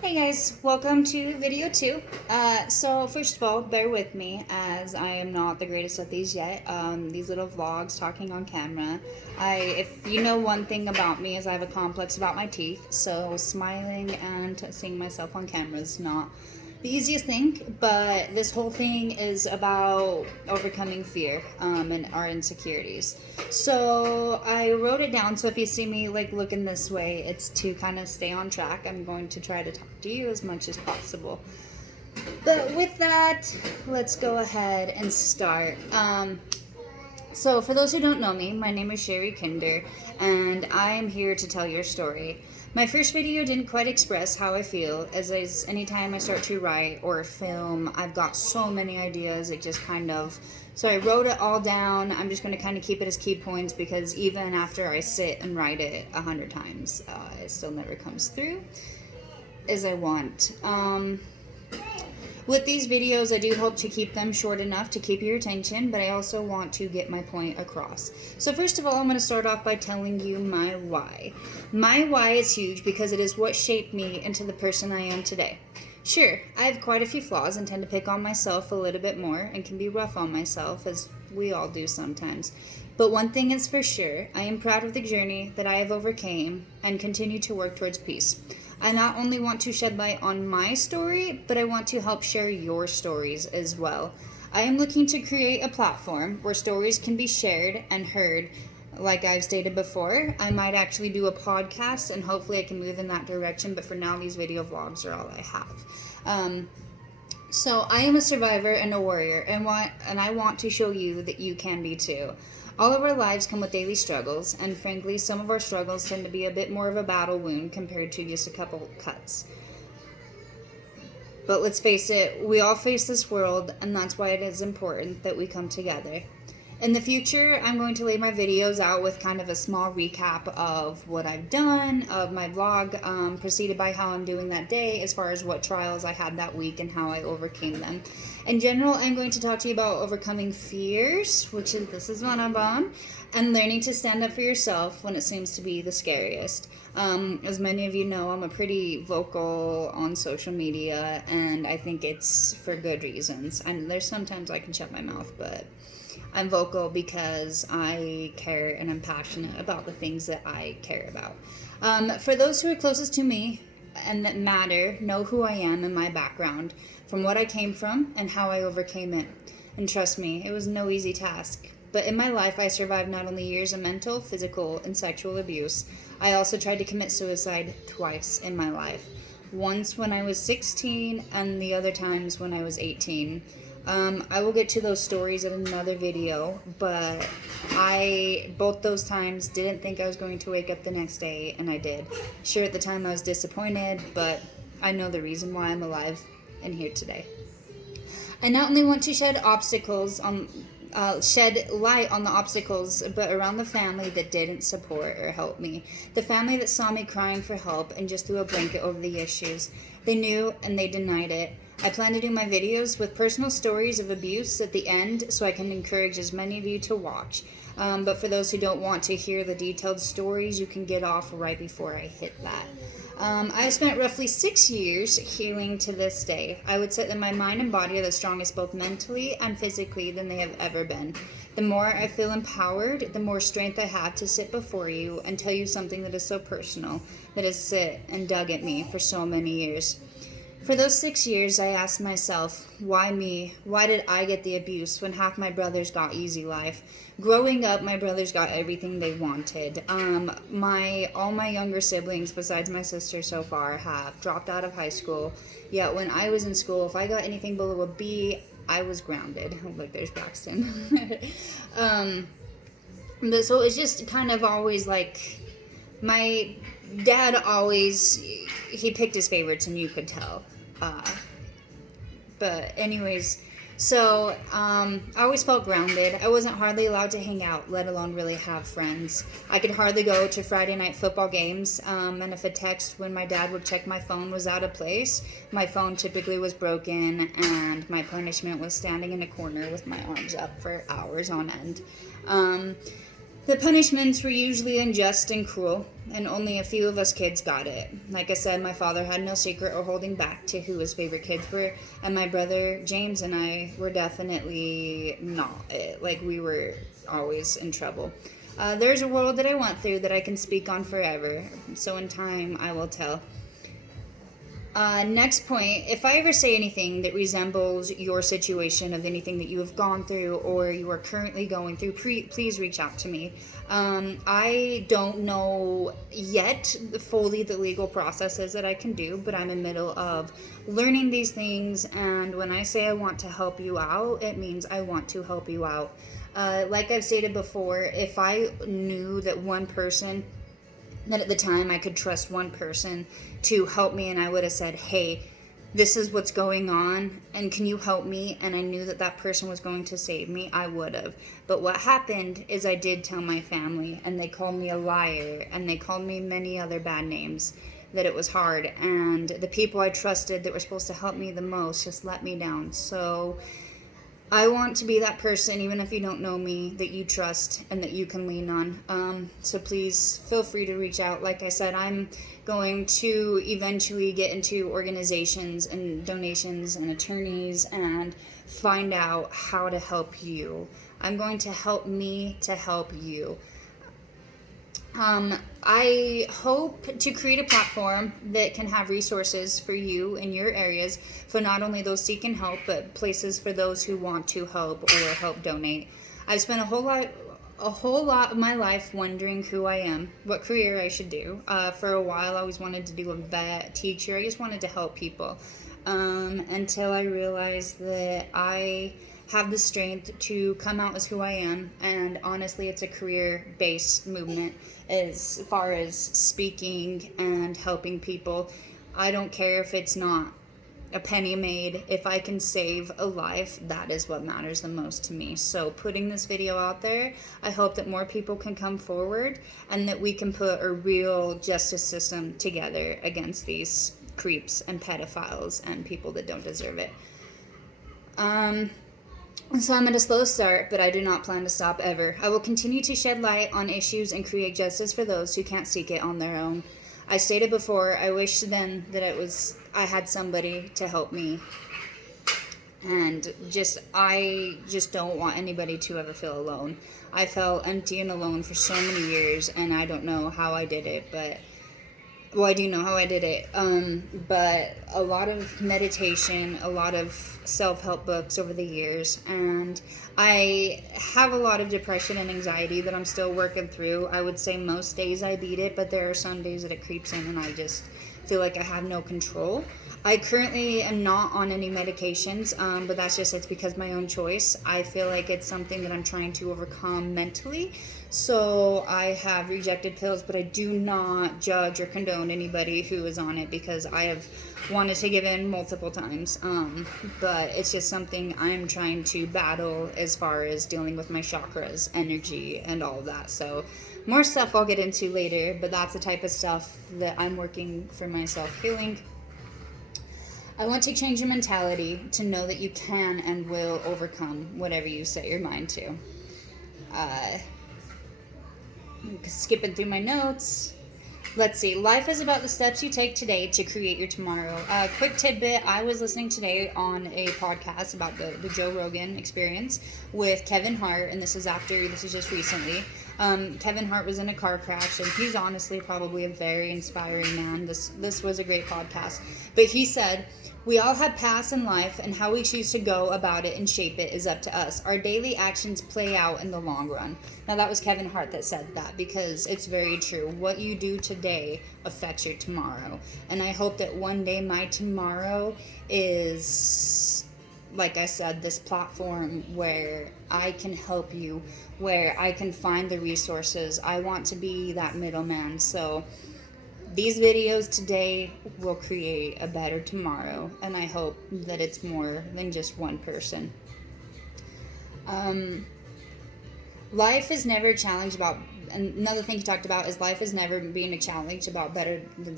Hey guys, welcome to video 2. So first of all, bear with me as I am not the greatest at these yet. These little vlogs talking on camera. If you know one thing about me is I have a complex about my teeth, so smiling and seeing myself on camera is not the easiest thing, but this whole thing is about overcoming fear and our insecurities. So I wrote it down, so if you see me like looking this way, it's to kind of stay on track. I'm going to try to talk to you as much as possible. But with that, let's go ahead and start. So for those who don't know me, my name is Sherry Kinder, and I am here to tell your story. My first video didn't quite express how I feel, as anytime I start to write or film, I've got so many ideas, it just kind of... So I wrote it all down. I'm just going to kind of keep it as key points because even after I sit and write it 100 times, it still never comes through as I want. With these videos, I do hope to keep them short enough to keep your attention, but I also want to get my point across. So first of all, I'm going to start off by telling you my why. My why is huge because it is what shaped me into the person I am today. Sure, I have quite a few flaws and tend to pick on myself a little bit more and can be rough on myself, as we all do sometimes. But one thing is for sure, I am proud of the journey that I have overcame and continue to work towards peace. I not only want to shed light on my story, but I want to help share your stories as well. I am looking to create a platform where stories can be shared and heard. Like I've stated before, I might actually do a podcast and hopefully I can move in that direction, but for now these video vlogs are all I have. So I am a survivor and a warrior, and I want to show you that you can be too. All of our lives come with daily struggles, and frankly, some of our struggles tend to be a bit more of a battle wound compared to just a couple cuts. But let's face it, we all face this world, and that's why it is important that we come together. In the future, I'm going to lay my videos out with kind of a small recap of what I've done, of my vlog, preceded by how I'm doing that day, as far as what trials I had that week and how I overcame them. In general, I'm going to talk to you about overcoming fears, this is one of them, and learning to stand up for yourself when it seems to be the scariest. As many of you know, I'm a pretty vocal on social media, and I think it's for good reasons. And there's sometimes I can shut my mouth, but I'm vocal because I care and I'm passionate about the things that I care about. For those who are closest to me and that matter, know who I am and my background, from what I came from and how I overcame it. And trust me, it was no easy task. But in my life, I survived not only years of mental, physical, and sexual abuse, I also tried to commit suicide twice in my life. Once when I was 16 and the other times when I was 18. I will get to those stories in another video, but I, both those times, didn't think I was going to wake up the next day, and I did. Sure, at the time I was disappointed, but I know the reason why I'm alive and here today. I not only want to shed light on the obstacles, but around the family that didn't support or help me. The family that saw me crying for help and just threw a blanket over the issues. They knew and they denied it. I plan to do my videos with personal stories of abuse at the end so I can encourage as many of you to watch. But for those who don't want to hear the detailed stories, you can get off right before I hit that. I've spent roughly 6 years healing to this day. I would say that my mind and body are the strongest both mentally and physically than they have ever been. The more I feel empowered, the more strength I have to sit before you and tell you something that is so personal, that has sit and dug at me for so many years. For those 6 years, I asked myself, why me? Why did I get the abuse when half my brothers got easy life? Growing up, my brothers got everything they wanted. All my younger siblings, besides my sister so far, have dropped out of high school. Yet when I was in school, if I got anything below a B, I was grounded. Look, there's Braxton. So it was just kind of always like, my dad always, he picked his favorites and you could tell. But anyways, so I always felt grounded. I wasn't hardly allowed to hang out, let alone really have friends. I could hardly go to Friday night football games, and if a text when my dad would check my phone was out of place, my phone typically was broken, and my punishment was standing in a corner with my arms up for hours on end. The punishments were usually unjust and cruel, and only a few of us kids got it. Like I said, my father had no secret or holding back to who his favorite kids were, and my brother James and I were definitely not it. Like, we were always in trouble. There's a world that I went through that I can speak on forever, so in time I will tell. Next point, if I ever say anything that resembles your situation of anything that you have gone through or you are currently going through, please reach out to me. I don't know yet fully the legal processes that I can do, but I'm in the middle of learning these things, and when I say I want to help you out, it means I want to help you out. Like I've stated before, if I knew that at the time I could trust one person to help me, and I would have said, hey, this is what's going on, and can you help me? And I knew that that person was going to save me, I would have. But what happened is I did tell my family, and they called me a liar, and they called me many other bad names, that it was hard, and the people I trusted that were supposed to help me the most just let me down. So I want to be that person, even if you don't know me, that you trust and that you can lean on. So please feel free to reach out. Like I said, I'm going to eventually get into organizations and donations and attorneys and find out how to help you. I'm going to help me to help you. I hope to create a platform that can have resources for you in your areas, for not only those seeking help, but places for those who want to help or help donate. I've spent a whole lot of my life wondering who I am, what career I should do. For a while, I always wanted to do a vet, teacher. I just wanted to help people, until I realized that I have the strength to come out as who I am, and honestly, it's a career-based movement as far as speaking and helping people. I don't care if it's not a penny made. If I can save a life, that is what matters the most to me. So putting this video out there, I hope that more people can come forward and that we can put a real justice system together against these creeps and pedophiles and people that don't deserve it. So I'm at a slow start, but I do not plan to stop ever. I will continue to shed light on issues and create justice for those who can't seek it on their own. I stated before, I wish then that I had somebody to help me. And I just don't want anybody to ever feel alone. I felt empty and alone for so many years, and I don't know how I did it, well, I do know how I did it, but a lot of meditation, a lot of self-help books over the years, and I have a lot of depression and anxiety that I'm still working through. I would say most days I beat it, but there are some days that it creeps in and I just feel like I have no control. I currently am not on any medications, but it's because my own choice. I feel like it's something that I'm trying to overcome mentally. So I have rejected pills, but I do not judge or condone anybody who is on it because I have wanted to give in multiple times. But it's just something I'm trying to battle as far as dealing with my chakras, energy, and all of that. So more stuff I'll get into later, but that's the type of stuff that I'm working for my self-healing. I want to change your mentality to know that you can and will overcome whatever you set your mind to. Skipping through my notes. Let's see. Life is about the steps you take today to create your tomorrow. Quick tidbit. I was listening today on a podcast about the Joe Rogan experience with Kevin Hart, and this is just recently. Kevin Hart was in a car crash, and he's honestly probably a very inspiring man. This was a great podcast. But he said, we all have paths in life, and how we choose to go about it and shape it is up to us. Our daily actions play out in the long run. Now, that was Kevin Hart that said that, because it's very true. What you do today affects your tomorrow. And I hope that one day my tomorrow is, like I said, this platform where I can help you, where I can find the resources. I want to be that middleman. So these videos today will create a better tomorrow, and I hope that it's more than just one person. Life is never a challenge about another thing he talked about is life is never being a challenge about better than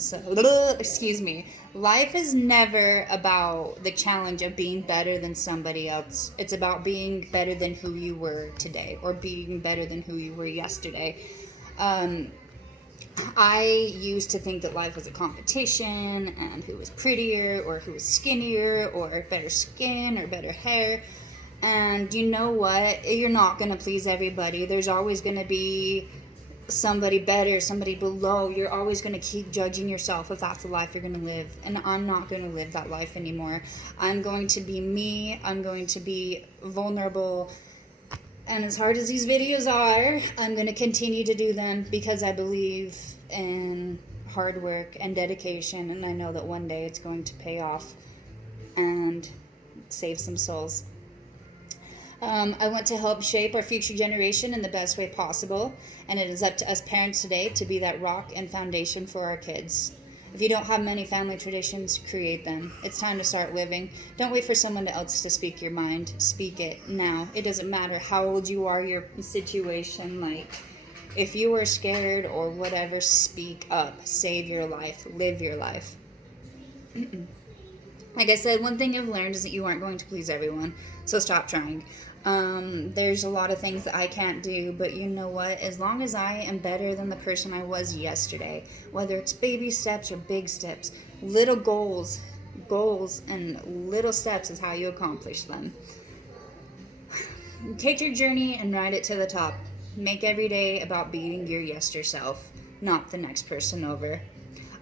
excuse me. Life is never about the challenge of being better than somebody else. It's about being better than who you were today, or being better than who you were yesterday. I used to think that life was a competition, and who was prettier, or who was skinnier, or better skin, or better hair. And you know what? You're not going to please everybody. There's always going to be somebody better, somebody below. You're always going to keep judging yourself if that's the life you're going to live. And I'm not going to live that life anymore. I'm going to be me. I'm going to be vulnerable. And as hard as these videos are, I'm going to continue to do them because I believe in hard work and dedication. And I know that one day it's going to pay off and save some souls. I want to help shape our future generation in the best way possible, and it is up to us parents today to be that rock and foundation for our kids. If you don't have many family traditions, create them. It's time to start living. Don't wait for someone else to speak your mind. Speak it now. It doesn't matter how old you are, your situation. Like, if you are scared or whatever, speak up. Save your life. Live your life. Like I said, one thing I've learned is that you aren't going to please everyone, so stop trying. There's a lot of things that I can't do, but you know what? As long as I am better than the person I was yesterday, whether it's baby steps or big steps, little goals and little steps is how you accomplish them. Take your journey and ride it to the top. Make every day about beating your yesterday self, not the next person over.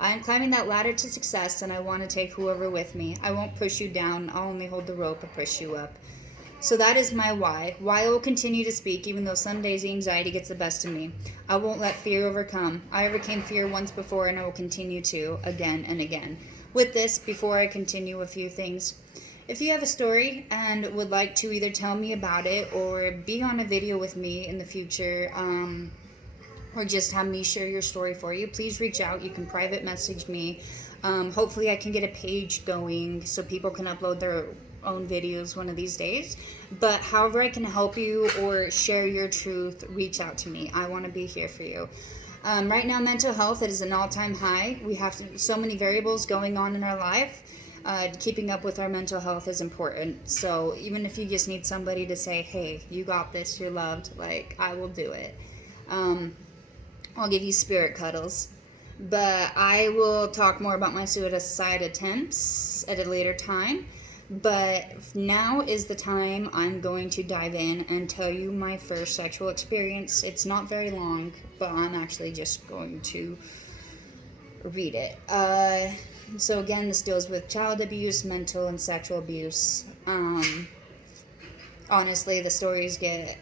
I am climbing that ladder to success, and I want to take whoever with me. I won't push you down. I'll only hold the rope and push you up. So that is my why. Why I will continue to speak, even though some days the anxiety gets the best of me. I won't let fear overcome. I overcame fear once before, and I will continue to, again and again. With this, before I continue, a few things. If you have a story and would like to either tell me about it or be on a video with me in the future, or just have me share your story for you, please reach out. You can private message me. Hopefully I can get a page going so people can upload their own videos one of these days. But however I can help you or share your truth, reach out to me. I want to be here for you. Right now, mental health is an all-time high. We have so many variables going on in our life. Keeping up with our mental health is important. So even if you just need somebody to say, hey, you got this, you're loved, like, I will do it. I'll give you spirit cuddles. But I will talk more about my suicide attempts at a later time. But now is the time I'm going to dive in and tell you my first sexual experience. It's not very long, but I'm actually just going to read it. So again, this deals with child abuse, mental and sexual abuse. Honestly, the stories get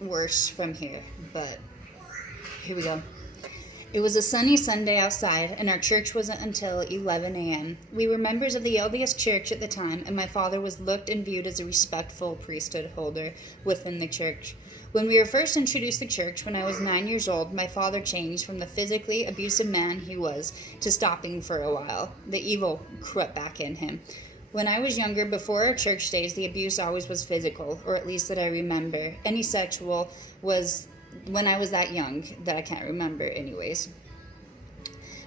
worse from here, but here we go. It was a sunny Sunday outside, and our church wasn't until 11 a.m. We were members of the LDS church at the time, and my father was looked and viewed as a respectful priesthood holder within the church. When we were first introduced to church, when I was 9 years old, my father changed from the physically abusive man he was to stopping for a while. The evil crept back in him. When I was younger, before our church days, the abuse always was physical, or at least that I remember. Any sexual was when I was that young, that I can't remember anyways.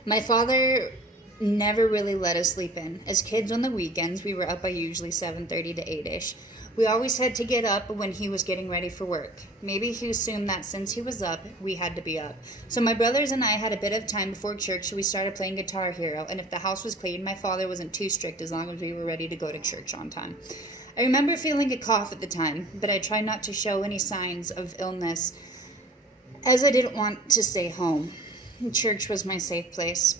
My father never really let us sleep in. As kids on the weekends, we were up by usually 7:30 to 8-ish. We always had to get up when he was getting ready for work. Maybe he assumed that since he was up, we had to be up. So my brothers and I had a bit of time before church, so we started playing Guitar Hero, and if the house was clean, my father wasn't too strict as long as we were ready to go to church on time. I remember feeling a cough at the time, but I tried not to show any signs of illness, as I didn't want to stay home. Church was my safe place.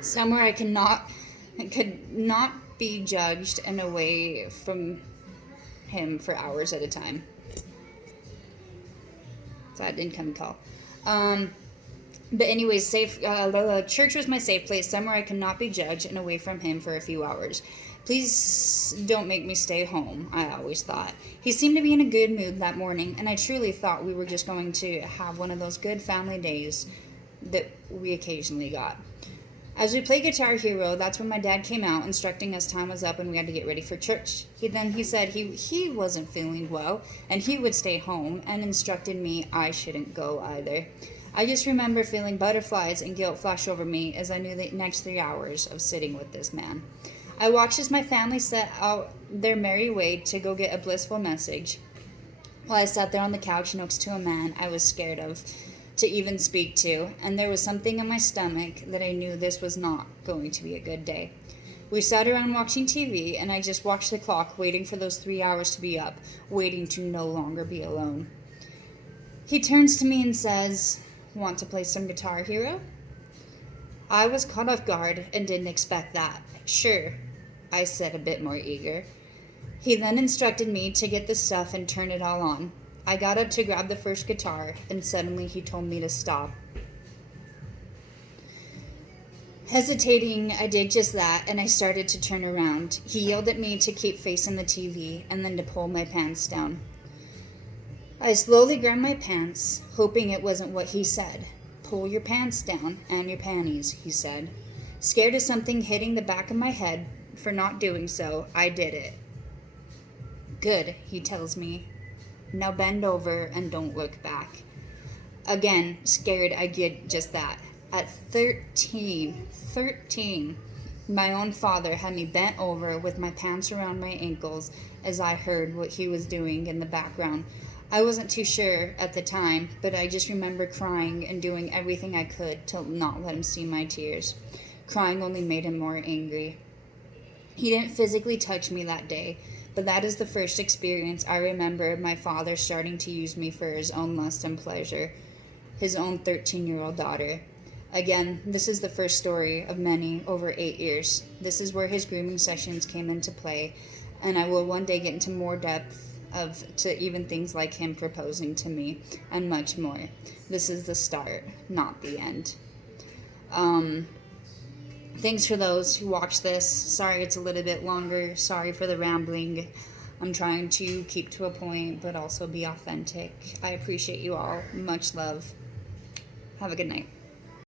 Somewhere I could not be judged and away from him for hours at a time. So that incoming call. But anyways, church was my safe place, somewhere I could not be judged and away from him for a few hours. Please don't make me stay home, I always thought. He seemed to be in a good mood that morning, and I truly thought we were just going to have one of those good family days that we occasionally got. As we played Guitar Hero, that's when my dad came out instructing us time was up and we had to get ready for church. He said he wasn't feeling well and he would stay home, and instructed me I shouldn't go either. I just remember feeling butterflies and guilt flash over me as I knew the next 3 hours of sitting with this man. I watched as my family set out their merry way to go get a blissful message, while I sat there on the couch next to a man I was scared of to even speak to, and there was something in my stomach that I knew this was not going to be a good day. We sat around watching TV, and I just watched the clock, waiting for those 3 hours to be up, waiting to no longer be alone. He turns to me and says, "Want to play some Guitar Hero?" I was caught off guard and didn't expect that. "Sure," I said, a bit more eager. He then instructed me to get the stuff and turn it all on. I got up to grab the first guitar, and suddenly he told me to stop. Hesitating, I did just that, and I started to turn around. He yelled at me to keep facing the TV and then to pull my pants down. I slowly grabbed my pants, hoping it wasn't what he said. "Pull your pants down and your panties," he said. Scared of something hitting the back of my head for not doing so, I did it. "Good," he tells me. "Now bend over and don't look back." Again, scared, I did just that. At 13, my own father had me bent over with my pants around my ankles as I heard what he was doing in the background. I wasn't too sure at the time, but I just remember crying and doing everything I could to not let him see my tears. Crying only made him more angry. He didn't physically touch me that day, but that is the first experience I remember my father starting to use me for his own lust and pleasure, his own 13-year-old daughter. Again, this is the first story of many over 8 years. This is where his grooming sessions came into play, and I will one day get into more depth to even things like him proposing to me and much more. This is the start, not the end. Thanks for those who watched this. Sorry it's a little bit longer. Sorry for the rambling. I'm trying to keep to a point, but also be authentic. I appreciate you all. Much love. Have a good night.